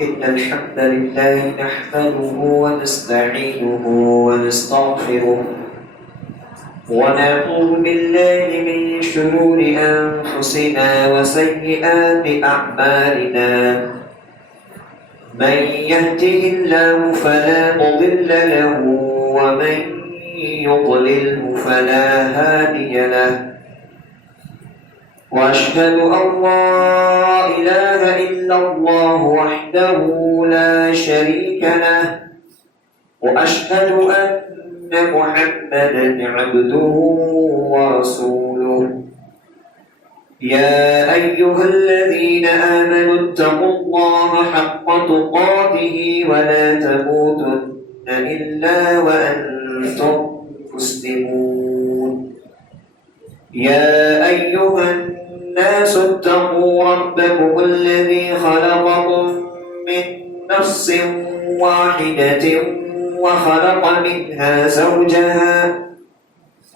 إن الحمد لله نحمده ونستعينه ونستغفره ونعوذ بالله من شرور أنفسنا وسيئات أعمالنا من يهده الله فلا مضل له ومن يضلله فلا هادي له وأشهد أن لا إله إلا الله وحده لا شريك له وأشهد أن محمدا عبده ورسوله يا أيها الذين آمنوا اتقوا الله حق تقاته ولا تموتن إلا وأنتم مسلمون يا أيها الناس اتقوا ربكم الذي خلقكم من نفس واحدة وخلق منها زوجها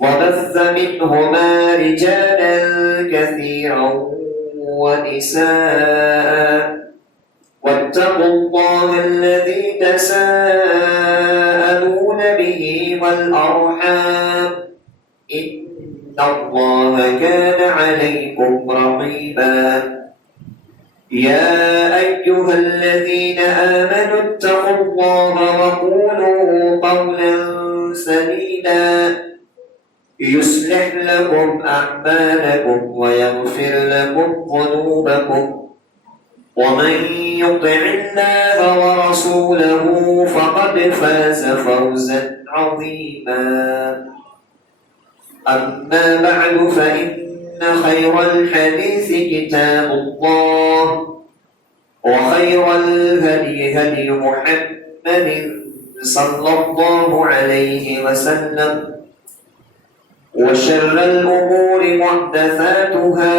وبث منهما رجالا كثيرا ونساء واتقوا الله الذي تساءلون به والأرحام إن الله كان عليكم رقيبا يا أيها الذين آمنوا اتقوا الله وقولوا قولا سديدا يصلح لكم أعمالكم ويغفر لكم ذنوبكم ومن يطع الله ورسوله فقد فاز فوزا عظيما أما بعد فإن خير الحديث كتاب الله وخير الهدي هدي محمد صلى الله عليه وسلم وشر الأمور محدثاتها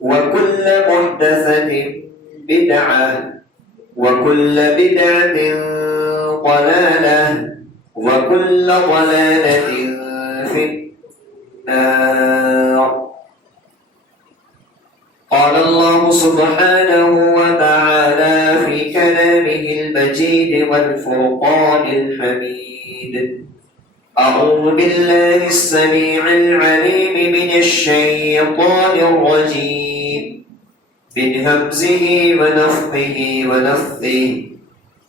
وكل محدثة بدعة وكل بدعة ضلالة وكل ضلالة في النار قال الله سبحانه وتعالى في كلامه المجيد والفرقان الحميد أعوذ بالله السميع العليم من الشيطان الرجيم من همزه ونفخه ونفثه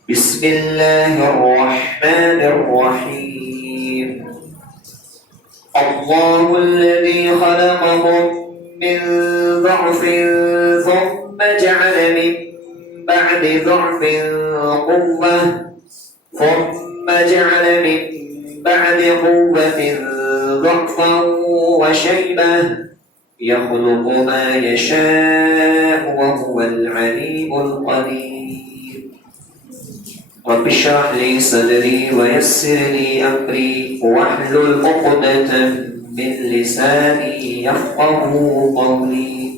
بسم الله الرحمن الرحيم الله الذي خلقكم من ضعف ثم جعل من بعد ضعف قوة ثم جعل من بعد قوة ضعفا وشيبة يخلق ما يشاء وهو العليم القدير رب اشرح لي صدري ويسر لي أمري واحلل عقدة من لساني يفقه قولي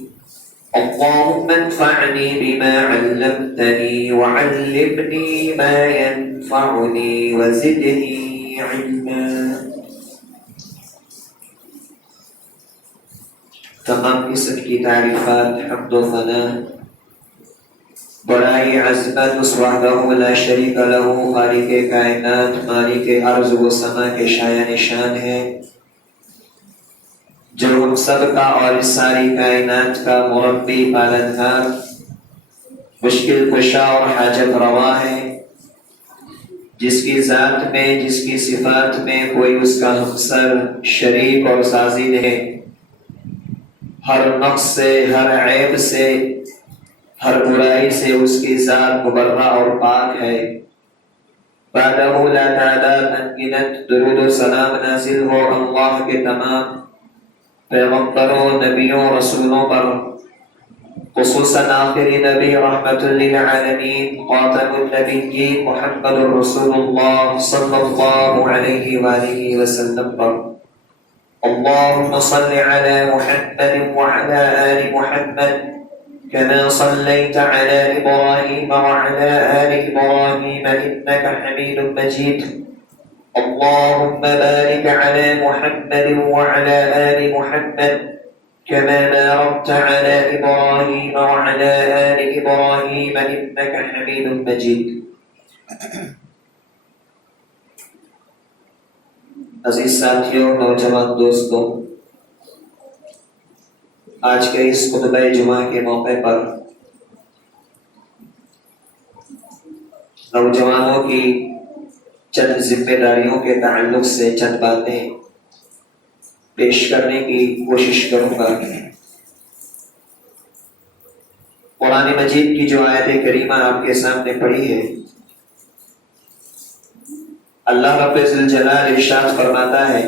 اللهم انفعني بما علمتني وعلمني ما ينفعني وزدني علما تمام قسم کی تعریفات حمد و ثنا بڑائی عظمت اس وحدہ لا شریک لہ خالق کائنات مالک ارض و سما کے شایان نشان ہے جو ہم سب کا اور اس ساری کائنات کا مربی پالنہار مشکل کشا اور حاجت روا ہے جس کی ذات میں جس کی صفات میں کوئی اس کا ہمسر شریک اور سازی ہے ہر نقص سے ہر عیب سے ہر برائی سے اس کی ذات مبرہ اور پاک ہے بعدہ لا تعداد انگنت درود و سلام نازل ہو اللہ کے تمام پیغمبروں نبیوں رسولوں پر خصوصاً آخری نبی رحمت للعالمین خاتم النبیین محمد رسول اللہ صلی اللہ علیہ وآلہ وسلم پر اللهم صل على محمد وعلى آل محمد كما صليت على إبراهيم وعلى آل إبراهيم إنك حميد مجيد اللهم بارك على محمد وعلى آل محمد كما باركت على إبراهيم وعلى آل إبراهيم إنك حميد مجيد. عزیز ساتھیوں، نوجوان دوستوں، آج کے اس خطبہ جمعہ کے موقع پر نوجوانوں کی چند ذمہ داریوں کے تعلق سے چند باتیں پیش کرنے کی کوشش کروں گا. قرآن مجید کی جو آیت کریمہ آپ کے سامنے پڑھی ہے، اللہ رب ذوالجلال ارشاد فرماتا ہے: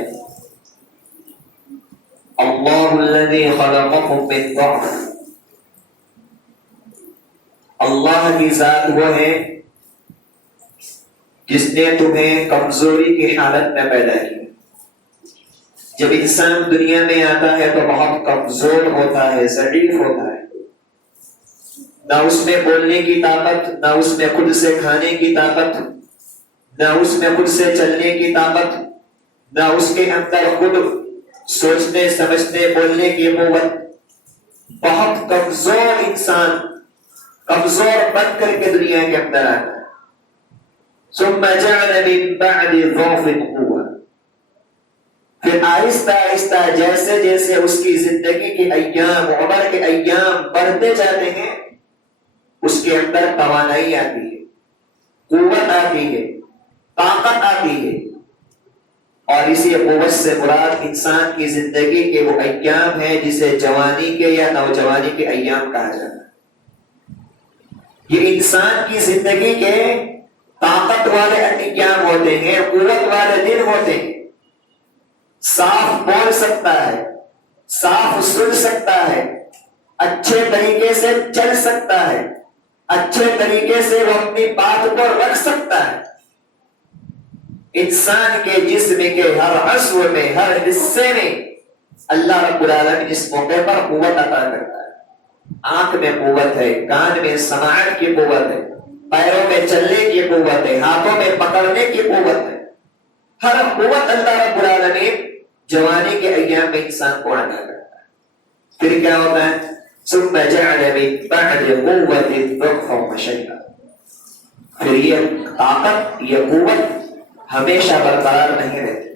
اللہ الذی خلقکم من ضعف. اللہ کی ذات وہ ہے جس نے تمہیں کمزوری کی حالت میں پیدا کیا. جب انسان دنیا میں آتا ہے تو بہت کمزور ہوتا ہے، ضعیف ہوتا ہے. نہ اس میں بولنے کی طاقت، نہ اس میں خود سے کھانے کی طاقت، نہ اس میں خود سے چلنے کی طاقت، نہ اس کے اندر خود سوچنے سمجھنے بولنے کی قوت. بہت کمزور انسان کمزور بن کر کے دنیا کے اندر آتا ہے. ثم جعل من بعد ضعف قوة. پھر آہستہ آہستہ جیسے جیسے اس کی زندگی کے ایام، عمر کے ایام بڑھتے جاتے ہیں، اس کے اندر توانائی آتی ہے، قوت آتی ہے، طاقت آتی ہے. اور اسی قوت سے مراد انسان کی زندگی کے وہ ایام ہیں جسے جوانی کے یا نوجوانی کے ایام کہا جاتا ہے. یہ انسان کی زندگی کے طاقت والے ایام ہوتے ہیں، قوت والے دن ہوتے ہیں. صاف بول سکتا ہے، صاف سن سکتا ہے، اچھے طریقے سے چل سکتا ہے، اچھے طریقے سے وہ اپنی بات کو رکھ سکتا ہے. انسان کے جسم کے ہر عضو میں، ہر حصے میں اللہ رب العالمین اس موقع پر قوت عطا کرتا ہے. آنکھ میں قوت ہے، کان میں سماعت کی قوت ہے، پیروں میں چلنے کی قوت ہے، ہاتھوں میں پکڑنے کی قوت ہے. ہر قوت اللہ رب العالمین جوانی کے ایام میں انسان کو عطا کرتا ہے. پھر کیا ہوتا ہے؟ ثم جعل من بعد قوة ضعفا وشيبا. پھر یہ طاقت، یہ قوت ہمیشہ برقرار نہیں رہتی.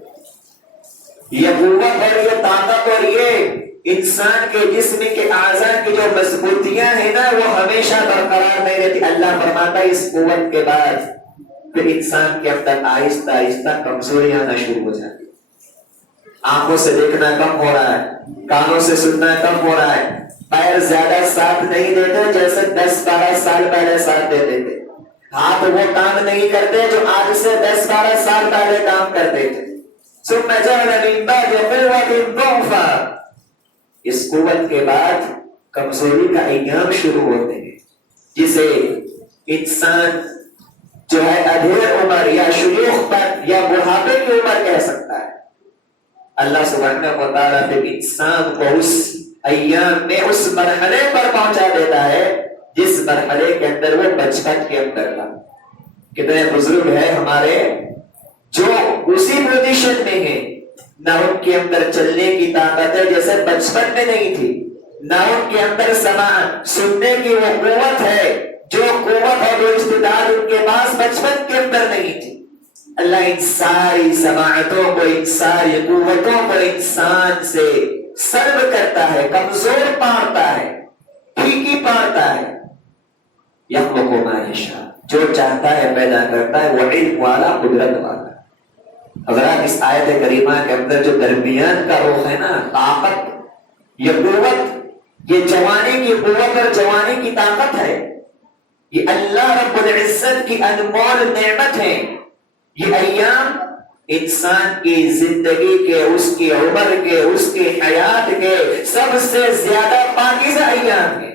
یہ قوت اور یہ طاقت اور یہ انسان کے جسم کے اعضاء کی جو مضبوطیاں ہیں نا، وہ ہمیشہ برقرار نہیں رہتی. اللہ فرماتا ہے اس قوت کے بعد پھر انسان کے اندر آہستہ آہستہ کمزوری آنا شروع ہو جاتی. آنکھوں سے دیکھنا کم ہو رہا ہے، کانوں سے سننا کم ہو رہا ہے، پیر زیادہ ساتھ نہیں دیتے جیسے 10-12 سال پہلے ساتھ دیتے تھے. ہاتھ وہ کام نہیں کرتے جو آج سے 10-12 سال پہلے کام کرتے تھے. ثم جعل من بعد قوة ضعفا. اس قوت کے بعد کمزوری کا ایام شروع ہوتے ہیں، جسے انسان جو ہے ادھیر عمر یا شیوخ پر یا بڑھاپے کی عمر کہہ سکتا ہے. اللہ سبحانہ و تعالیٰ پھر انسان کو اس ایام میں اس مرحلے پر پہنچا دیتا ہے جس مرحلے کے اندر وہ بچپن کے اندر تھا. کتنے بزرگ ہیں ہمارے جو اسی پوزیشن میں ہیں، نہ ان کے اندر چلنے کی طاقت ہے جیسے بچپن میں نہیں تھی، نہ ان کے اندر سننے کی وہ قوت ہے جو قوت اور جو استعداد ان کے پاس بچپن کے اندر نہیں تھی. اللہ ان ساری سماعتوں کو، ان ساری قوتوں کو انسان سے سلب کرتا ہے، کمزور پاڑتا ہے، پھیکی پاڑتا ہے. یخلق ما یشاء. جو چاہتا ہے پیدا کرتا ہے، وہ علم والا، قدرت والا. حضرات اس آیت کریمہ کے اندر جو درمیان کا رخ ہے نا، طاقت، یہ قوت، یہ جوانی کی قوت اور جوانی کی طاقت ہے، یہ اللہ رب العزت کی انمول نعمت ہے. یہ ایام انسان کی زندگی کے، اس کی عمر کے، اس کی حیات کے سب سے زیادہ پاکیزہ ایام ہیں.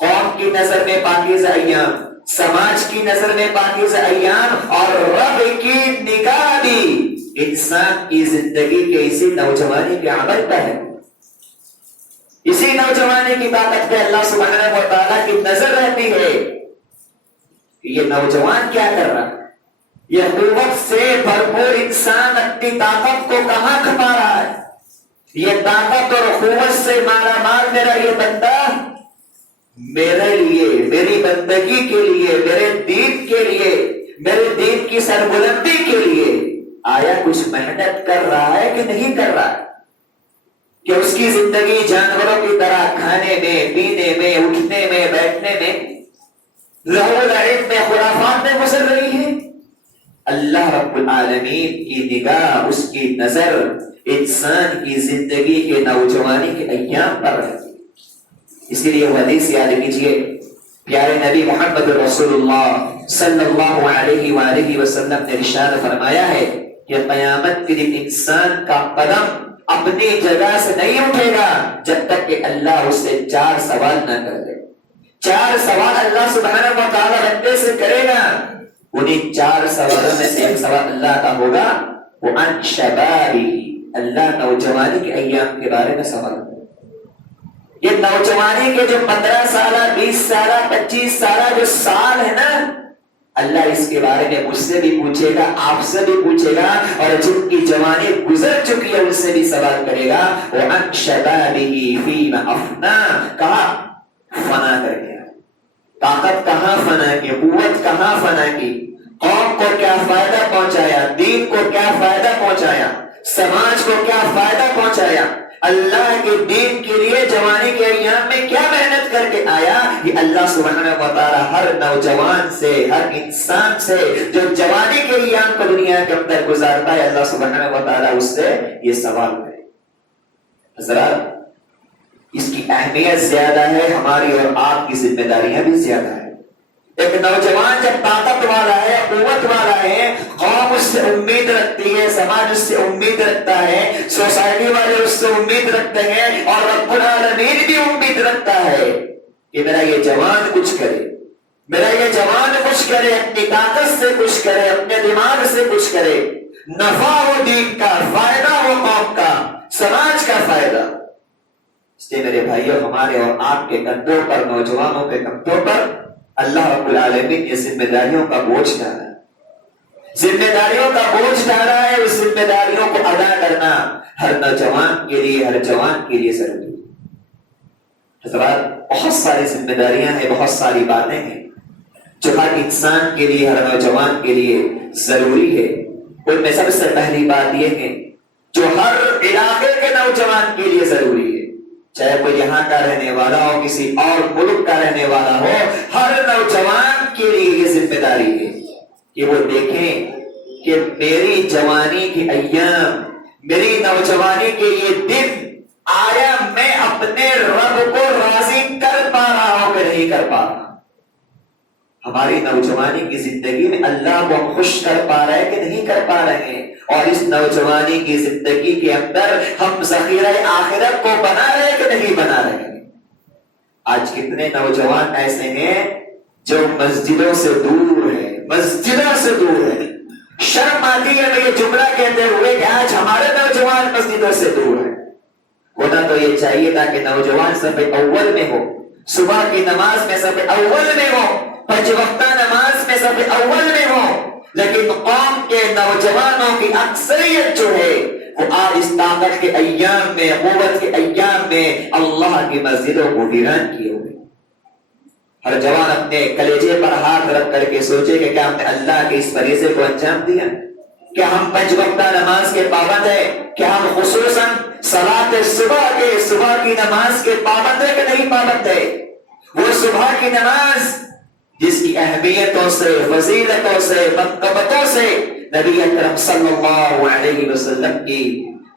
قوم کی نظر میں پاکیزہ ایام، سماج کی نظر میں پاکیزہ ایام، اور رب کی نگاہ بھی انسان کی زندگی کے اسی نوجوانی کے عمل پر ہے. اسی نوجوانی کی طاقت پہ اللہ سبحانہ و تعالیٰ کی نظر رہتی ہے کہ یہ نوجوان کیا کر رہا ہے. یہ قوت سے بھرپور انسان اپنی طاقت کو کہاں کھپا رہا ہے. یہ طاقت اور قوت سے مالا مال میرا یہ بندہ میرے لیے، میری بندگی کے لیے، میرے دین کے لیے، میرے دین کی سربلندی کے لیے آیا کچھ محنت کر رہا ہے کہ نہیں کر رہا ہے؟ کہ اس کی زندگی جانوروں کی طرح کھانے میں، پینے میں، اٹھنے میں، بیٹھنے میں، لہو و لعب میں، خرافات میں گزر رہی ہے؟ اللہ رب العالمین کی نگاہ، اس کی نظر انسان کی زندگی کے نوجوانی کے ایام پر رہتی ہے۔ اسی لیے وہ حدیث یاد کیجئے، پیارے نبی محمد رسول اللہ صلی اللہ علیہ وآلہ وسلم نے ارشاد فرمایا ہے کہ قیامت کے دن انسان کا قدم اپنی جگہ سے نہیں اٹھے گا جب تک کہ اللہ اس سے 4 سوال نہ کر دے۔ 4 سوال اللہ سبحانہ و تعالی بندے سے کرے گا، انہیں 4 سوالوں میں سے ایک سوال اللہ کا ہوگا، وہ عن شبابی، اللہ نوجوانی کے ایام کے بارے میں سوال کرے۔ یہ نوجوانی کے جو 15 سالہ، 20 سالہ، 25 سالہ جو سال ہے نا، اللہ اس کے بارے میں مجھ سے بھی پوچھے گا، آپ سے بھی پوچھے گا، اور جن کی جوانی گزر چکی ہے ان سے بھی سوال کرے گا۔ وَعَنْ شَبَابِهِ فِيمَ أَفْنَىٰ، کہاں فنا کر گیا، طاقت کہاں فنا کی، قوت کہاں فنا کی، قوم کو کیا فائدہ پہنچایا، دین کو کیا فائدہ پہنچایا، سماج کو کیا فائدہ پہنچایا، اللہ کے دین کے لیے جوانی کے ایام میں کیا محنت کر کے آیا، یہ اللہ سبحانہ و تعالی ہر نوجوان سے، ہر انسان سے جو جوانی کے ایام کو دنیا کے اندر گزارتا ہے، اللہ سبحانہ و تعالی اس سے یہ سوال کرے۔ حضرات، اس کی اہمیت زیادہ ہے، ہماری اور آپ کی ذمہ داریاں بھی زیادہ ہے۔ ایک نوجوان جب طاقت والا ہے، قوت والا ہے، قوم اس سے امید رکھتی ہے، سماج اس سے امید رکھتا ہے، سوسائٹی والے اس سے امید رکھتے ہیں، اور رب العالمین بھی امید رکھتا ہے کہ میرا یہ جوان کچھ کرے، میرا یہ جوان کچھ کرے، اپنی طاقت سے کچھ کرے، اپنے دماغ سے کچھ کرے، نفع ہو دین کا، فائدہ ہو قوم کا، سماج کا فائدہ۔ اس لیے میرے بھائیوں، ہمارے اور آپ کے کندھوں پر، نوجوانوں کے کندھوں پر اللہ رب العالمین یہ ذمہ داریوں کا بوجھ ڈالا ہے، ذمہ داریوں کا بوجھ ڈالا ہے۔ اس ذمہ داریوں کو ادا کرنا ہر نوجوان کے لیے، ہر جوان کے لیے ضروری ہے۔ حضرات، بہت ساری ذمہ داریاں ہیں، بہت ساری باتیں ہیں جو ہر انسان کے لیے، ہر نوجوان کے لیے ضروری ہے۔ ان میں سب سے پہلی بات یہ ہے جو ہر علاقے کے نوجوان کے لیے ضروری ہے، چاہے کوئی یہاں کا رہنے والا ہو، کسی اور ملک کا رہنے والا ہو، ہر نوجوان کے لیے یہ ذمہ داری ہے کہ وہ دیکھیں کہ میری جوانی کے ایام، میری نوجوانی کے یہ دن، آیا میں اپنے رب کو راضی کر پا رہا ہوں کہ نہیں کر پا رہا۔ ہماری نوجوانی کی زندگی میں اللہ کو ہم خوش کر پا رہے ہیں کہ نہیں کر پا رہے ہیں، اور اس نوجوانی کی زندگی کے اندر ہم ذخیرہ آخرت کو بنا رہے ہیں کہ نہیں بنا رہے ہیں۔ آج کتنے نوجوان ایسے ہیں جو مسجدوں سے دور ہیں، مسجدوں سے دور ہیں۔ شرم آتی ہے میں یہ جملہ کہتے ہوئے کہ آج ہمارے نوجوان مسجدوں سے دور ہیں۔ ہونا تو یہ چاہیے تھا کہ نوجوان صف اول میں ہو، صبح کی نماز میں صف اول میں ہو، 5 وقتہ نماز میں صف اول میں ہو، لیکن قوم کے نوجوانوں کی اکثریت جو ہے وہ آج اس طاقت کے ایام میں، قوت کے ایام میں اللہ کی مسجدوں کو ویران کیے ہوئے۔ ہر جوان اپنے کلیجے پر ہاتھ رکھ کر کے سوچے کہ کیا ہم نے اللہ کے اس فریضے کو انجام دیا؟ کیا ہم 5 وقتہ نماز کے پابند ہیں؟ کیا ہم خصوصاً صلاۃ صبح کی نماز کے پابند ہیں کہ نہیں پابند ہے؟ وہ صبح کی نماز جس کی اہمیتوں سے، فضیلتوں سے، منقبتوں سے نبی اکرم صلی اللہ علیہ وسلم کی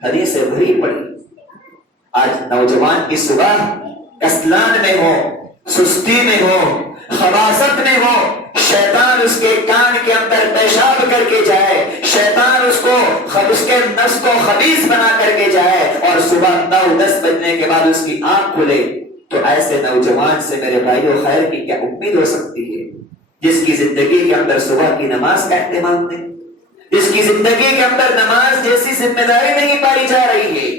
حدیثیں بھری پڑی۔ آج نوجوان کی صبح کسلان میں ہو، سستی میں ہو، خباثت میں ہو، شیطان اس کے کان کے اندر پیشاب کر کے جائے، شیطان اس کے نفس کو خبیث بنا کر کے جائے، اور صبح 9-10 بجنے کے بعد اس کی آنکھ کھلے، تو ایسے نوجوان سے میرے بھائیوں خیر کی کیا امید ہو سکتی ہے جس کی زندگی کے اندر صبح کی نماز کا اہتمام نہیں، جس کی زندگی کے اندر نماز جیسی ذمہ داری نہیں پائی جا رہی ہے۔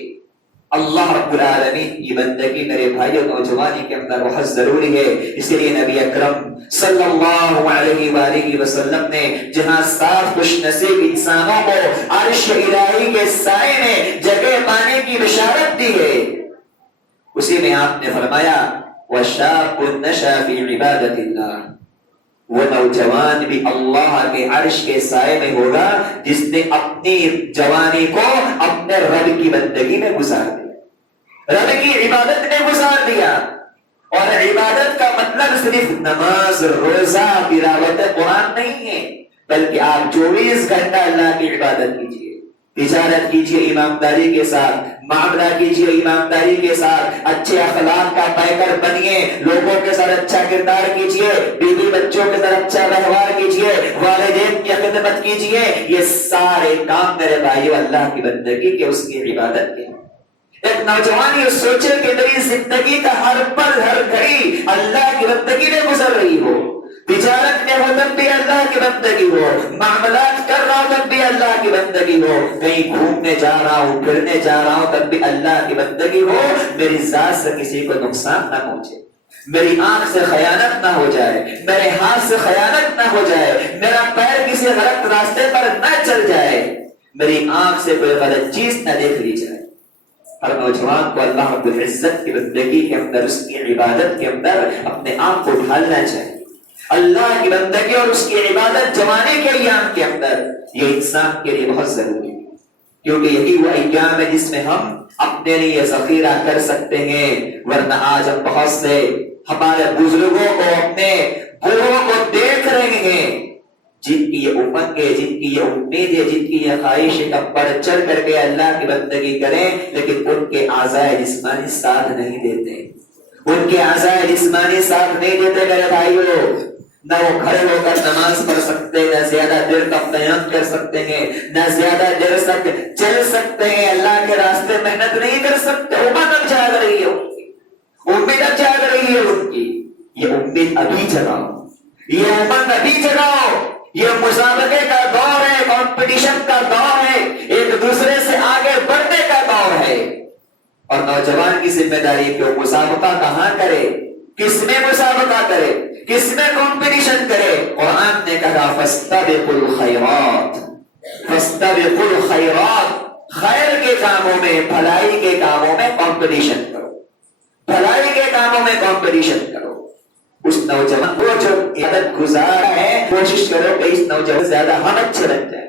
اللہ رب العالمین کی بندگی میرے بھائیوں نوجوانی کے اندر بہت ضروری ہے. اسی لیے نبی اکرم صلی اللہ علیہ وآلہ وسلم نے جہاں صاف خوش نصیب انسانوں کو عرش الہی کے سائے میں جگہ پانے کی بشارت دی ہے، اسی میں آپ نے فرمایا وَشَابٌ نَشَأَ فِي عِبَادَةِ اللَّهِ، وہ نوجوان بھی اللہ کے عرش کے سائے میں ہوگا جس نے اپنی جوانی کو اپنے رب کی بندگی میں گزار دیا، رب کی عبادت میں گزار دیا. اور عبادت کا مطلب صرف نماز، روزہ، تلاوت قرآن نہیں ہے، بلکہ آپ 24 گھنٹہ اللہ کی عبادت کیجیے، تجارت کیجیے ایمانداری کے ساتھ، معاملہ کیجیے ایمانداری کے ساتھ، اچھے اخلاق کا پیکر بنیے، لوگوں کے ساتھ اچھا کردار کیجیے، بیوی بچوں کے ساتھ اچھا ویوہار کیجیے، والدین کی خدمت کیجیے. یہ سارے کام میرے بھائیو اللہ کی بندگی کے، اس کی عبادت کے. ایک نوجوان یہ سوچے کہ میری زندگی کا ہر پل ہر گھڑی اللہ کی بندگی میں گزر رہی ہو، تجارت میں ہو تب بھی اللہ کی بندگی ہو، معاملات کر رہا ہوں تب بھی اللہ کی بندگی ہو، کہیں گھومنے جا رہا ہوں پھرنے جا رہا ہوں تب بھی اللہ کی بندگی ہو، میری ذات سے کسی کو نقصان نہ پہنچے، میری آنکھ سے خیانت نہ ہو جائے، میرے ہاتھ سے خیانت نہ ہو جائے، میرا پیر کسی غلط راستے پر نہ چل جائے، میری آنکھ سے کوئی غلط چیز نہ دیکھ لی جائے. ہر نوجوان کو اللہ رب العزت کی بندگی کے اندر، اس کی عبادت کے اندر اپنے آپ کو ڈھالنا چاہیے. اللہ کی بندگی اور اس کی عبادت جوانی کے ایام کے اندر یہ انسان کے لیے بہت ضروری ہے، کیونکہ یہی وہ ایام ہے جس میں ہم اپنے لیے ذخیرہ کر سکتے ہیں. ورنہ آج ہم بہت سے ہمارے بزرگوں کو، اپنے بوڑھوں کو دیکھ رہے ہیں جن کی یہ امنگ ہے، جن کی یہ امید ہے، جن کی یہ خواہش ہے کہ بڑھ چڑھ کر کے اللہ کی بندگی کریں، لیکن ان کے اعضاء جسمانی ساتھ نہیں دیتے، ان کے اعضاء جسمانی ساتھ نہیں دیتے. میرے بھائیو، نہ وہ کھڑے ہو کر نماز پڑھ سکتے، نہ زیادہ دیر کا قیام کر سکتے ہیں، نہ زیادہ دیر تک چل سکتے ہیں، اللہ کے راستے محنت نہیں کر سکتے. امید اب جاگ رہی ہے ان کی، امید اب جاگ رہی ہے ان کی. یہ امید ابھی جگاؤ، یہ امید ابھی جگاؤ. یہ مسابقے کا دور ہے، کمپٹیشن کا دور ہے، ایک دوسرے سے آگے بڑھنے کا دور ہے. اور نوجوان کی ذمہ داری کہ وہ مسابقہ کہاں کرے، کس میں مسابقہ کرے، کس میں کمپٹیشن کرے. قرآن نے کہا فاستبقوا الخیرات، فاستبقوا الخیرات، خیر کے کاموں میں، بھلائی کے کاموں میں کمپٹیشن کرو، بھلائی کے کاموں میں کمپٹیشن کرو. اس نوجوان کو جو عادت گزار ہے، کوشش کرو کہ اس نوجوان زیادہ ہم اچھے بن جائیں.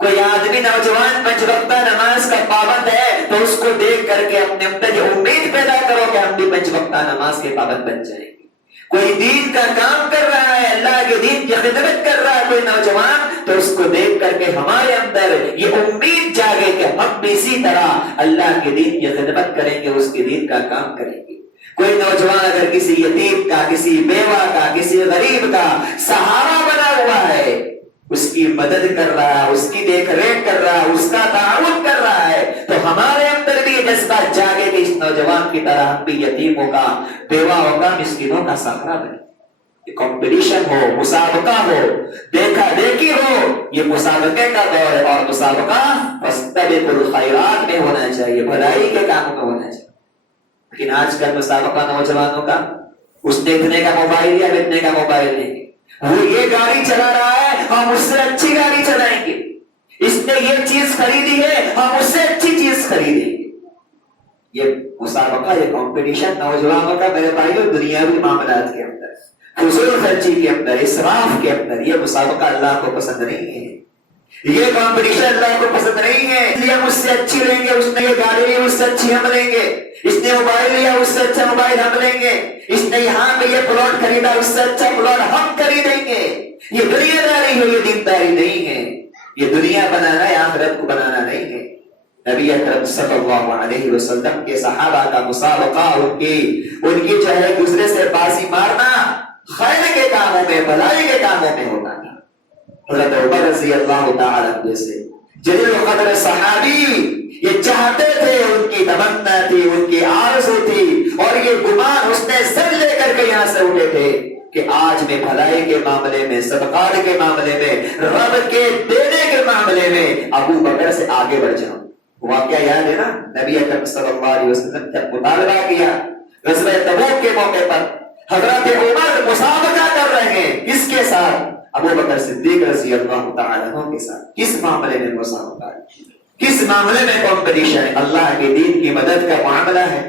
کوئی آدمی نوجوان 5 وقتہ نماز کا پابند ہے تو اس کو دیکھ کر کے اپنے اندر یہ امید پیدا کرو کہ ہم بھی 5 وقتہ نماز کے پابند بن جائیں گے. کوئی دین کا کام کر رہا ہے، اللہ کے دین کی خدمت کر رہا ہے کوئی نوجوان، تو اس کو دیکھ کر کے ہمارے اندر یہ امید جاگے کہ ہم بھی اسی طرح اللہ کے دین کی خدمت کریں گے، اس کے دین کا کام کریں گے. کوئی نوجوان اگر کسی یتیم کا، کسی بیوہ کا، کسی غریب کا سہارا بنا ہوا ہے، اس کی مدد کر رہا ہے، اس کی دیکھ ریکھ کر رہا ہے، اس کا تعاون کر رہا ہے، تو ہمارے اندر بھی یہ جذبہ جاگے کہ اس نوجوان کی طرح ہم بھی یتیموں کا، بیواؤں کا، مسکینوں کا سہارا بنے. کمپٹیشن ہو، مسابقہ ہو، دیکھا دیکھی ہو، یہ مسابقے کا دور ہے. اور مسابقہ فاستبقوا الخیرات میں ہونا چاہیے، بھلائی کے کاموں میں ہونا چاہیے. لیکن آج کل مسابقہ نوجوانوں کا، اس نے اتنے کا موبائل یا اتنے کا موبائل نہیں، وہ یہ گاڑی چلا رہا ہے ہم اس سے اچھی گاڑی چلائیں گے، اس نے یہ چیز خریدی ہے ہم اس سے اچھی چیز خریدیں گے. یہ مسابقہ، یہ کمپٹیشن نوجوانوں کا میرے بھائیوں دنیاوی معاملات کے اندر، فضول خرچی کے اندر، اسراف کے اندر، یہ مسابقہ اللہ کو پسند نہیں ہے. یہ کمپٹیشن اللہ کو پسند نہیں ہے. اس لیے ہم اس سے اچھی لیں گے، اس نے یہ گاڑی لی اس سے اچھی ہم لیں گے، اس نے موبائل لیا اس سے اچھا موبائل ہم لیں گے، اس نے یہاں پہ یہ پلاٹ خریدا اس سے اچھا پلاٹ ہم خریدیں گے. یہ دنیا داری ہے، یہ دینداری نہیں ہے. یہ دنیا بنانا ہے، آخرت کو بنانا نہیں ہے. نبی اکرم صلی اللہ علیہ وسلم کے صحابہ کا مسابقہ، ان کی جو ہے دوسرے سے بازی مارنا خیر کے کاموں میں، بھلائی کے کاموں میں ہوتا ہے. حضرت عمر رضی اللہ تعالی عنہ سے جلیل القدر صحابی یہ چاہتے تھے، ان کی تمنا تھی، ان کی آرزو تھی، اور یہ گمان اس نے سر لے کر کے یہاں سے اٹھے تھے کہ آج میں بھلائی کے معاملے میں، صدقات کے معاملے میں، رب کے دینے کے معاملے میں ابو بکر سے آگے بڑھ جاؤں. واقعہ یاد ہے نا؟ نبی اکرم صلی اللہ علیہ وسلم جب مطالبہ کیا غزوہ تبوک کے موقع پر، حضرت عمر مسابقہ کر رہے ہیں کس کے ساتھ؟ ابو بکر صدیق رضی اللہ تعالیٰ عنہ کے ساتھ۔ کس معاملے میں مسابقہ ہے؟ کس معاملے میں کمپٹیشن ہے؟ اللہ کے دین کی مدد کا معاملہ ہے،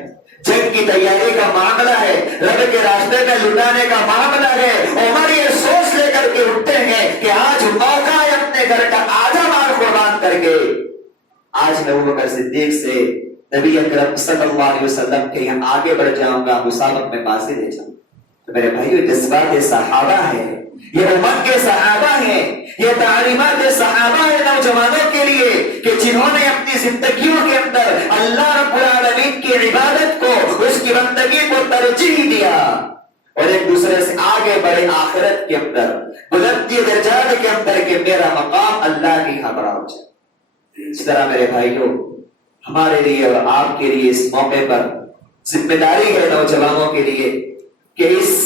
جنگ کی تیاری کا معاملہ ہے، رب کے راستے میں لٹانے کا معاملہ ہے۔ عمر یہ سوچ لے کر کے اٹھتے ہیں کہ آج موقع ہے اپنے گھر کا آدھا مال قربان کر کے آج میں ابو بکر صدیق سے نبی اکرم صلی اللہ علیہ وسلم کے یہاں آگے بڑھ جاؤں گا، مسابقہ میں بازی لے جاؤں۔ تو میرے بھائیو، جذبات صحابہ ہے، یہ امت کے صحابہ ہیں، یہ تعلیمات صحابہ ہے نوجوانوں کے لیے کہ جنہوں نے اپنی زندگیوں کے اندر اللہ رب العالمین کی عبادت کو، اس کی بندگی کو ترجیح دیا اور ایک دوسرے سے آگے بڑھے آخرت کے اندر، بلندی درجات کے اندر کہ میرا مقام اللہ کی خبر ہو جائے۔ اس طرح میرے بھائیوں، ہمارے لیے اور آپ کے لیے اس موقع پر ذمہ داری ہے نوجوانوں کے لیے کہ اس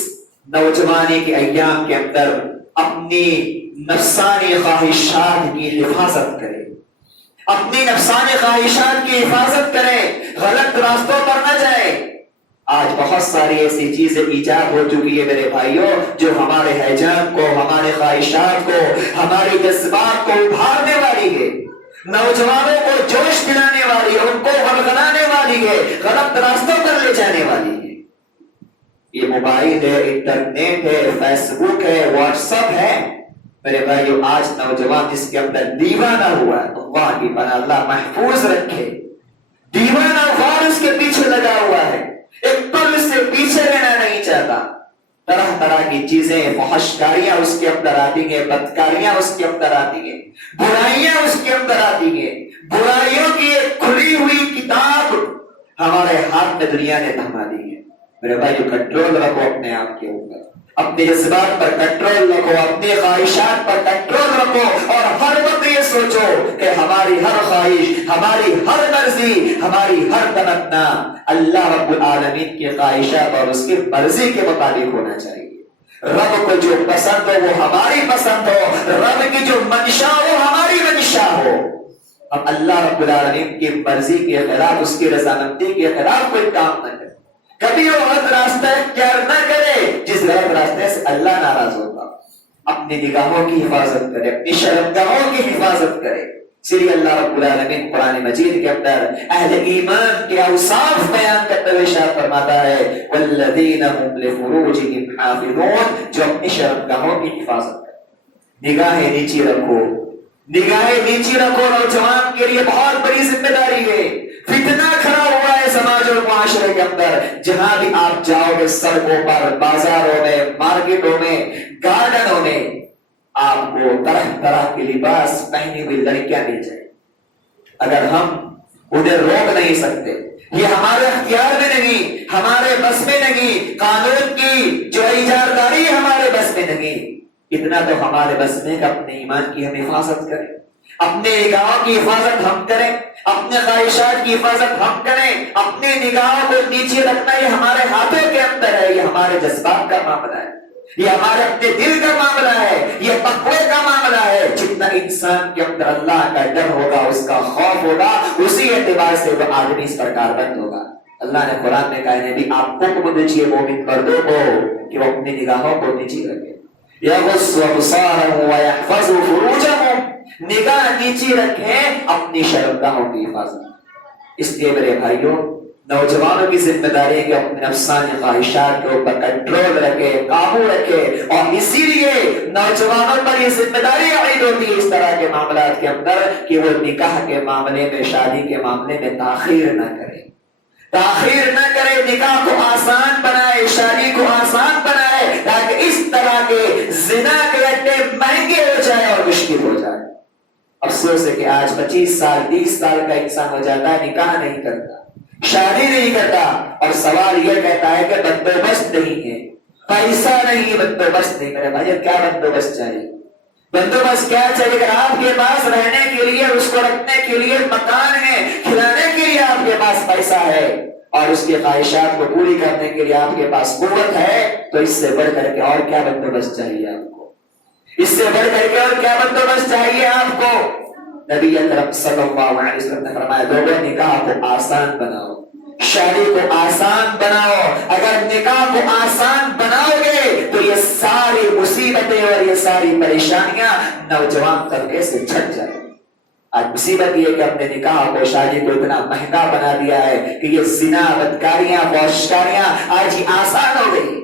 نوجوانی کے ایام کے اندر اپنی نفسانی خواہشات کی حفاظت کریں، اپنی نفسانی خواہشات کی حفاظت کریں، غلط راستوں پر نہ جائیں۔ آج بہت ساری ایسی چیزیں ایجاد ہو چکی ہے میرے بھائیوں جو ہمارے ہیجان کو، ہمارے خواہشات کو، ہماری جذبات کو ابھارنے والی ہے، نوجوانوں کو جوش دلانے والی ہے، ان کو غلغلانے والی ہے، غلط راستوں پر لے جانے والی ہے۔ یہ موبائل ہے، انٹرنیٹ ہے، فیس بک ہے، واٹس ایپ ہے، میرے بھائیو آج نوجوان جس کے اندر دیوانہ ہوا ہے، اللہ کی پناہ اللہ محفوظ رکھے، دیوانہ وار اس کے پیچھے لگا ہوا ہے، ایک پل سے پیچھے رہنا نہیں چاہتا، طرح طرح کی چیزیں، فحشکاریاں اس کے اندر آتی ہیں، بدکاریاں اس کے اندر آتی ہیں، برائیاں اس کے اندر آتی ہیں، برائیوں کی ایک کھلی ہوئی کتاب ہمارے ہاتھ میں دنیا نے تھما دی ہے۔ میرے بھائی جو کنٹرول رکھو اپنے آپ کے اوپر، اپنے جذبات پر کنٹرول رکھو، اپنی خواہشات پر کنٹرول رکھو اور ہر وقت یہ سوچو کہ ہماری ہر خواہش، ہماری ہر مرضی، ہماری ہر تمنا اللہ رب العالمین کی خواہشات اور اس کی مرضی کے مطابق ہونا چاہیے۔ رب کو جو پسند ہو وہ ہماری پسند ہو، رب کی جو منشا ہو ہماری منشا ہو۔ اب اللہ رب العالمین کی مرضی کے خلاف، اس کی رضامندی کے خلاف کوئی کام نہ کرے، کبھی وہ غلط راستہ اختیار نہ کرے جس غلط راستے سے اللہ ناراض ہوگا۔ اپنی نگاہوں کی حفاظت کرے، اپنی شرمگاہوں کی حفاظت کرے۔ اس لیے اللہ رب العالمین قرآن مجید کے اندر اہل ایمان کے اوصاف بیان کرتے ہوئے ارشاد فرماتا ہے والذین هم لفروجهم حافظون، جو اپنی شرمگاہوں کی حفاظت کرے۔ نگاہیں نیچی رکھو، نگاہیں نیچی رکھو، نوجوان کے لیے بہت بڑی ذمہ داری ہے۔ فتنہ کھڑا ہوا ہے سماج اور معاشرے کے اندر، جہاں بھی آپ جاؤ گے، سڑکوں پر، بازاروں میں، مارکیٹوں میں، گارڈنوں میں، آپ کو طرح طرح کے لباس پہنی ہوئی لڑکیاں مل جائیں۔ اگر ہم انہیں روک نہیں سکتے، یہ ہمارے اختیار میں نہیں، ہمارے بس میں نہیں، قانون کی جو ایجادداری ہمارے بس میں نہیں، اتنا تو ہمارے بس میں کہ اپنے ایمان کی ہم حفاظت کریں، اپنے نگاہوں کی حفاظت ہم کریں، اپنے خواہشات کی حفاظت ہم کریں۔ اپنی نگاہوں کو نیچے رکھنا یہ ہمارے ہاتھوں کے اندر ہے، یہ ہمارے جذبات کا معاملہ ہے، یہ ہمارے اپنے دل کا معاملہ ہے، یہ تقوی کا معاملہ ہے۔ جتنا انسان کے اندر اللہ کا ڈر ہوگا، اس کا خوف ہوگا، اسی اعتبار سے وہ آدمی اس پر کاربند ہوگا۔ اللہ نے قرآن میں کہا نبی آپ کو دیجیے مومن مردوں کو کہ وہ اپنی نگاہوں کو نیچے رکھے، یغض ابصارهم ويحفظوا فروجهم، نگاہ نیچی رکھیں، اپنی شرمگاہوں کی حفاظت۔ اس لیے میرے بھائیوں، نوجوانوں کی ذمہ داری ہے کہ اپنے نفسانی خواہشات کے اوپر کنٹرول رکھے، قابو رکھے، اور اسی لیے نوجوانوں پر یہ ذمہ داری عائد ہوتی ہے اس طرح کے معاملات کے اندر کہ وہ نکاح کے معاملے میں، شادی کے معاملے میں تاخیر نہ کرے، تاخیر نہ کرے، نکاح کو آسان بنائے، شادی کو آسان بنائے، تاکہ اس طرح کے زنا کے اڈے مہنگے ہو جائے اور مشکل ہو جائے۔ افسوس ہے کہ آج 25 سال 30 سال کا انسان ہو جاتا ہے، نکاح نہیں کرتا، شادی نہیں کرتا، اور سوال یہ کہتا ہے کہ بندوبست نہیں ہے، پیسہ نہیں، بندوبست نہیں کرے۔ بھائی کیا بندوبست چاہیے؟ بندوبست کیا چاہیے؟ اگر آپ کے پاس رہنے کے لیے، اس کو رکھنے کے لیے مکان ہے، کھلانے کے لیے آپ کے پاس پیسہ ہے، اور اس کی خواہشات کو پوری کرنے کے لیے آپ کے پاس قوت ہے، تو اس سے بڑھ کر کے اور کیا بندوبست چاہیے آپ کو؟ اس سے بڑھ کر کے اور کیا بندوبست چاہیے آپ کو؟ نبی اکرم صلی اللہ علیہ وسلم نے فرمایا لوگوں نکاح کو آسان بناؤ، شادی کو آسان بناؤ۔ اگر نکاح کو آسان بناؤ گے تو یہ ساری مصیبتیں اور یہ ساری پریشانیاں نوجوان طبقے سے چھٹ جائیں۔ آج مصیبت یہ کہ ہم نے نکاح کو، شادی کو اتنا مہنگا بنا دیا ہے کہ یہ زنا، بدکاریاں، فحشکاریاں آج ہی آسان ہو گئی۔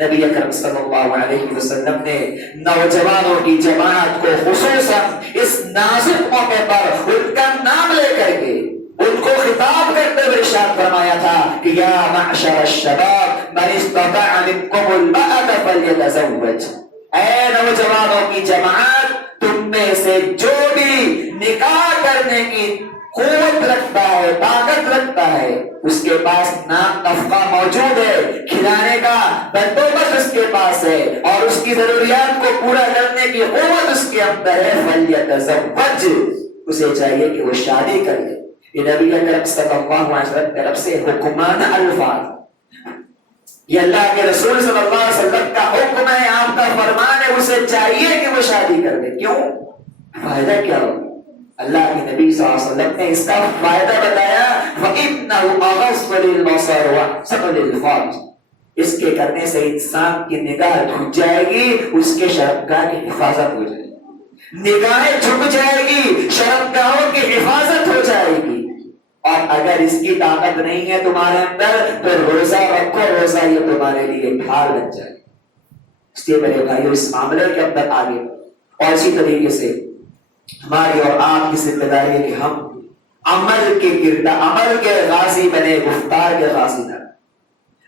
نبی اکرم صلی اللہ علیہ وسلم نے نوجوانوں کی جماعت کو خصوصاً اس نازک موقع پر ان کا نام لے کر کے ان کو خطاب کرتے ہوئے ارشاد فرمایا تھا کہ یا معشر الشباب من استطاع منکم الباءۃ فلیتزوج، اے نوجوانوں کی جماعت، تم میں سے جو بھی نکاح کرنے کی قوت رکھتا ہے، طاقت رکھتا ہے، اس کے پاس نام نفقہ موجود ہے، کھلانے کا بندوبست اس کے پاس ہے اور اس کی ضروریات کو پورا کرنے کی قوت اس کے اندر ہے، فلیتزوج، اسے چاہیے کہ وہ شادی کر لے۔ یہ نبی اکرم صلی اللہ علیہ وسلم کی طرف سے حکمانہ الفاظ، یہ اللہ کے رسول صلی اللہ علیہ وسلم کا حکم ہے، آپ کا فرمان ہے، اسے چاہیے کہ وہ شادی کر لے۔ کیوں؟ فائدہ کیا ہو؟ اللہ کے نبی صلی اللہ علیہ وسلم نے اس کا فائدہ بتایا، وَإِنَّهُ أَغَضُّ لِلْبَصَرِ وَأَحْسَنُ لِلْفَرْجِ، اس کے کرنے سے انسان کی نگاہ جھک جائے گی، اس کے شرمگاہ کی حفاظت ہو جائے گی، نگاہیں جھک جائے گی، شرمگاہوں کی حفاظت ہو جائے گی۔ اور اگر اس کی طاقت نہیں ہے تمہارے اندر تو روزہ رکھو، روزہ یہ تمہارے لیے ڈھال بن جائے۔ اس لیے میرے بھائیو اس معاملے کے اندر آگے اور اسی طریقے سے ہماری اور آپ کی ذمہ داری ہے کہ ہم عمل کے غازی بنے، گفتار کے غازی نہ،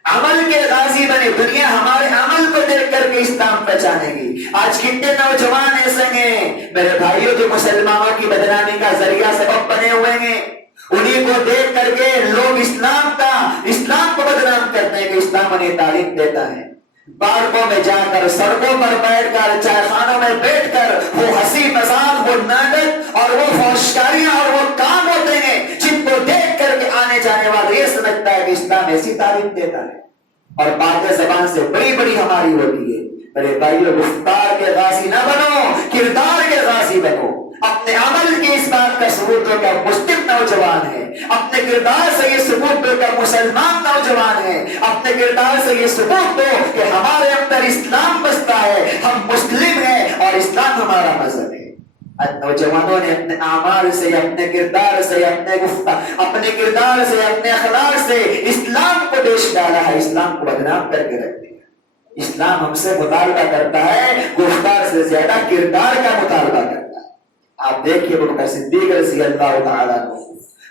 عمل کے غازی بنے۔ دنیا ہمارے عمل کو دیکھ کر کے اسلام پہچانے گی۔ آج کتنے نوجوان ایسے ہیں میرے بھائیوں جو مسلمانوں کی بدنامی کا ذریعہ سبب بنے ہوئے ہیں، انہیں کو دیکھ کر کے لوگ اسلام کو بدنام کرتے ہیں کہ اسلام انہیں تعلیم دیتا ہے۔ پارکوں میں جا کر، سڑکوں پر بیٹھ کر، چائے خانوں میں بیٹھ کر وہ ہنسی مذاق، وہ ناٹک اور وہ فحشکاریاں اور وہ کام ہوتے ہیں جن کو دیکھ کر کے آنے جانے والا یہ سمجھتا ہے کہ اسلام ایسی تعلیم دیتا ہے اور باتیں زبان سے بڑی بڑی ہماری ہوتی ہے۔ میرے بھائیو گفتار کے غازی نہ بنو، کردار کے غازی بنو۔ اپنے عمل کی اس بات کا ثبوت دو کہ مسلم نوجوان ہے، اپنے کردار سے یہ ثبوت دو کہ مسلمان نوجوان ہے، اپنے کردار سے یہ ثبوت دو کہ ہمارے اندر اسلام بستا ہے، ہم مسلم ہیں اور اسلام ہمارا مذہب ہے۔ نوجوانوں نے اپنے اعمال سے، اپنے کردار سے، اپنے کردار سے، اپنے اخلاق سے اسلام کو بیچ ڈالا ہے، اسلام کو بدنام کر کے رکھ دیا۔ اسلام ہم سے مطالبہ کرتا ہے گفتار سے زیادہ کردار کا مطالبہ کرتا ہے۔ آپ دیکھیے ابو بکر صدیق رضی اللہ تعالیٰ عنہ،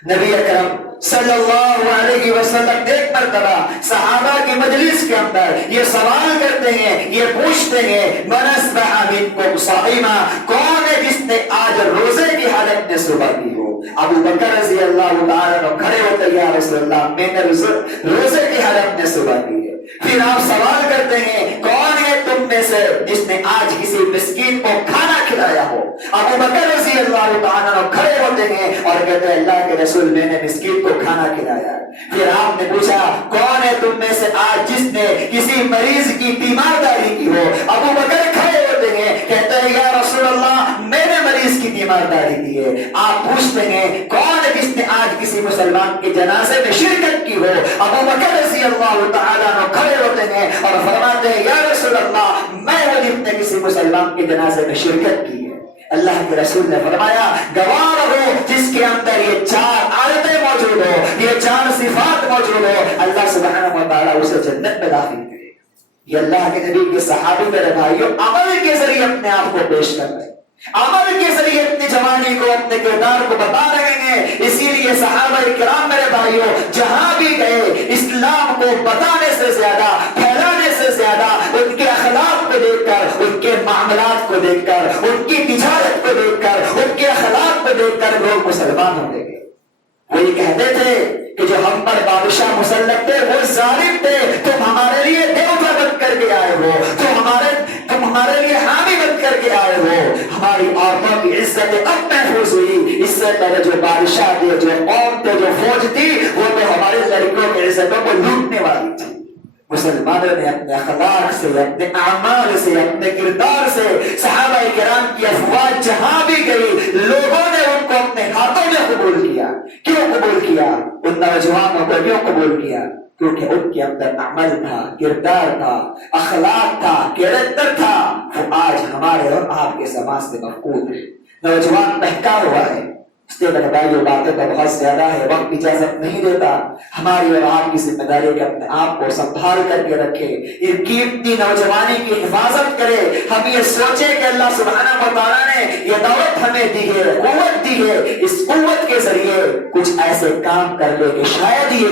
نبی اکرم صلی اللہ علیہ وسلم ایک مرتبہ صحابہ کی مجلس کے اندر یہ سوال کرتے ہیں، یہ پوچھتے ہیں، من اصبح منکم صائما، کون ہے جس نے آج روزے کی حالت میں صبح کی ہو؟ ابو بکر رضی اللہ تعالیٰ عنہ کھڑے ہوتے یا رسول اللہ میں نے روزے کی حالت میں صبح کی ہے۔ پھر آپ سوال کرتے ہیں کون ہے تم میں سے جس نے آج کسی مسکین کو کھانا کھلایا ہو؟ ابو بکر رضی اللہ تعالیٰ عنہ کھڑے ہوتے ہیں اور کہتے ہیں اللہ کے رسول میں نے مسکین کو کھانا کھلایا۔ پھر آپ نے پوچھا کون ہے تم میں سے آج جس نے کسی مریض کی تیمارداری کی ہو؟ ابو بکر کھڑے ہوتے ہیں کہتے ہیں یا رسول اللہ میں نے مریض کی تیمارداری کی ہے۔ آپ پوچھتے ہیں کون ہے جس نے آج کسی مسلمان کے جنازے میں شرکت کی ہو؟ ابو بکر رضی اللہ تعالیٰ عنہ کھڑے ہوتے ہیں اور فرماتے ہیں یا رسول اللہ میں وہ جس نے کسی مسلمان کے جنازے میں شرکت کی ہے۔ اللہ کے رسول نے فرمایا گواہ رہو جس کے اندر یہ چار عادتیں موجود ہو، یہ چار صفات موجود ہو، اللہ سبحانہ و تعالیٰ اسے جنت میں داخل کرے گا۔ یہ اللہ کے نبی کے صحابی میرے بھائیوں عمل کے ذریعے اپنے آپ کو پیش کر رہے ہیں، عمل کے ذریعے اپنی جوانی کو، اپنے کردار کو بتا رہے ہیں۔ اسی لیے صحابہ کرام میرے بھائیوں جہاں بھی گئے اسلام کو بتانے سے زیادہ، پھیلانے سے زیادہ ان کے اخلاق کو دیکھ کر، ان کے معاملات کو دیکھ کر، ان کی تجارت کو دیکھ کر، ان کے اخلاق کو دیکھ کر لوگ مسلمان ہو گئے۔ وہ یہ کہتے تھے کہ جو ہم پر بادشاہ مسلط تھے وہ ظالم تھے، تم ہمارے لیے دیوتا بن کر کے آئے ہو، تم ہمارے لیے حامی بن کر کے آئے ہو۔ ہماری عورتوں کی عزت اب محفوظ ہوئی، اس سے پہلے جو بادشاہ تھے، جو قوم تھے، جو فوج تھی، وہ تو ہمارے لڑکیوں کی عزتوں کو لوٹنے والی تھی، مسلمانوں نے اپنے اخلاق سے، اپنے اعمال سے، اپنے کردار سے صحابہ کرام کی افواج جہاں بھی گئی لوگوں نے ان کو اپنے ہاتھوں میں قبول کیا۔ کیوں قبول کیا؟ ان نوجوانوں کو کیوں قبول کیا؟ کیونکہ ان کے اندر عمل تھا، کردار تھا، اخلاق تھا، کیریکٹر تھا، وہ آج ہمارے اور آپ کے سماج سے مفقود ہے۔ نوجوان بہکا ہوا ہے، اس کے میرے بھائیوں باتیں تو بہت زیادہ ہے، وقت اجازت نہیں دیتا۔ ہماری اور آپ کی ذمہ داری ہے کہ اپنے آپ کو سنبھال کر کے رکھے، یہ قیمتی نوجوانی کی حفاظت کرے۔ ہم یہ سوچے کہ اللہ سبحانہ و تعالیٰ نے یہ دولت ہمیں دی ہے، قوت دی ہے، اس قوت کے ذریعے کچھ ایسے کام کر لے کہ شاید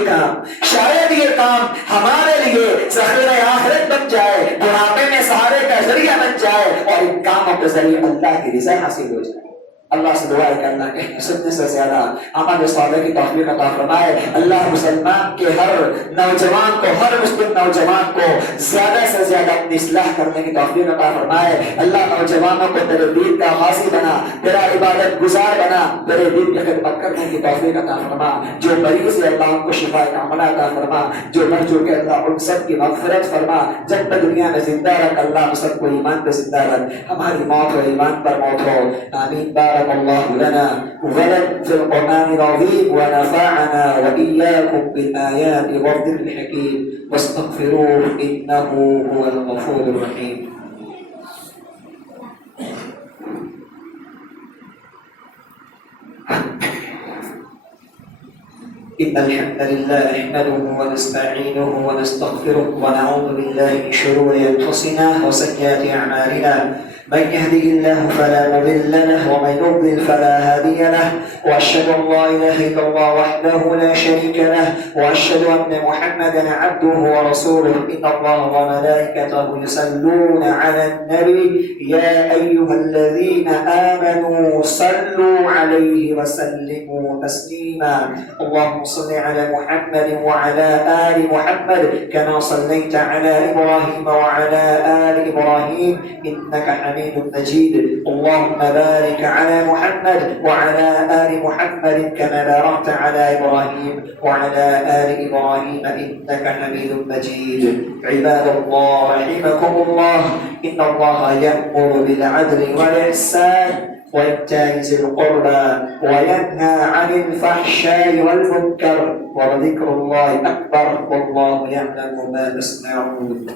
یہ کام ہمارے لیے ذخیرہ آخرت بن جائے، بڑھاپے میں سہارے کا ذریعہ بن جائے، اور ان کاموں کے ذریعے اللہ کی رضا حاصل ہو جائے۔ اللہ سے دعا ہے کہ اللہ کے سننے سے زیادہ عمل صالح کی توفیق عطا فرمائے۔ اللہ مسلمان کے ہر نوجوان کو، ہر مسلم نوجوان کو زیادہ سے زیادہ اپنی اصلاح کرنے کی توفیق عطا فرمائے۔ اللہ نوجوانوں کو تیرے دین کا غازی بنا، تیرا عبادت گزار بنا، تیرے دین کی خدمت کرنے کی توفیق عطا فرما۔ جو مریض ہے اللہ ان کو شفا کاملہ عطا فرما، جو مر چکے اللہ ان سب کی مغفرت فرما۔ جب تک دنیا میں زندہ رکھ اللہ ہم سب کو ایمان پہ زندہ رکھ، ہماری موت و ایمان پر موت ہو۔ آمین۔ بارک الله لنا ولكم في القرآن العظيم ونفعنا وإياكم بالآيات والذكر الحكيم واستغفروه إنه هو الغفور الرحيم۔ إن الحمد لله نحمده ونستعينه ونستغفره ونعوذ بالله من شرور أنفسنا وسيئات أعمالنا، من يهده الله فلا مضل له ومن يضلل فلا هادي له، وأشهد أن لا إله إلا الله وحده لا شريك له، وأشهد أن محمدا عبده ورسوله، إن الله وملائكته يصلون على النبي يا أيها الذين آمنوا صلوا عليه وسلموا تسليما، اللهم صل على محمد وعلى آل محمد كما صليت على إبراهيم وعلى آل إبراهيم إنك حميد مجيد، اللهم بارك على محمد وعلى آل محمد كما باركت على إبراهيم وعلى آل إبراهيم إنك حميد مجيد۔ عباد الله رحمكم الله، إن الله يأمر بالعدل والإحسان وإيتاء ذي القربى وينهى عن الفحشاء والمنكر ولذكر الله أكبر والله يعلم ما تصنعون۔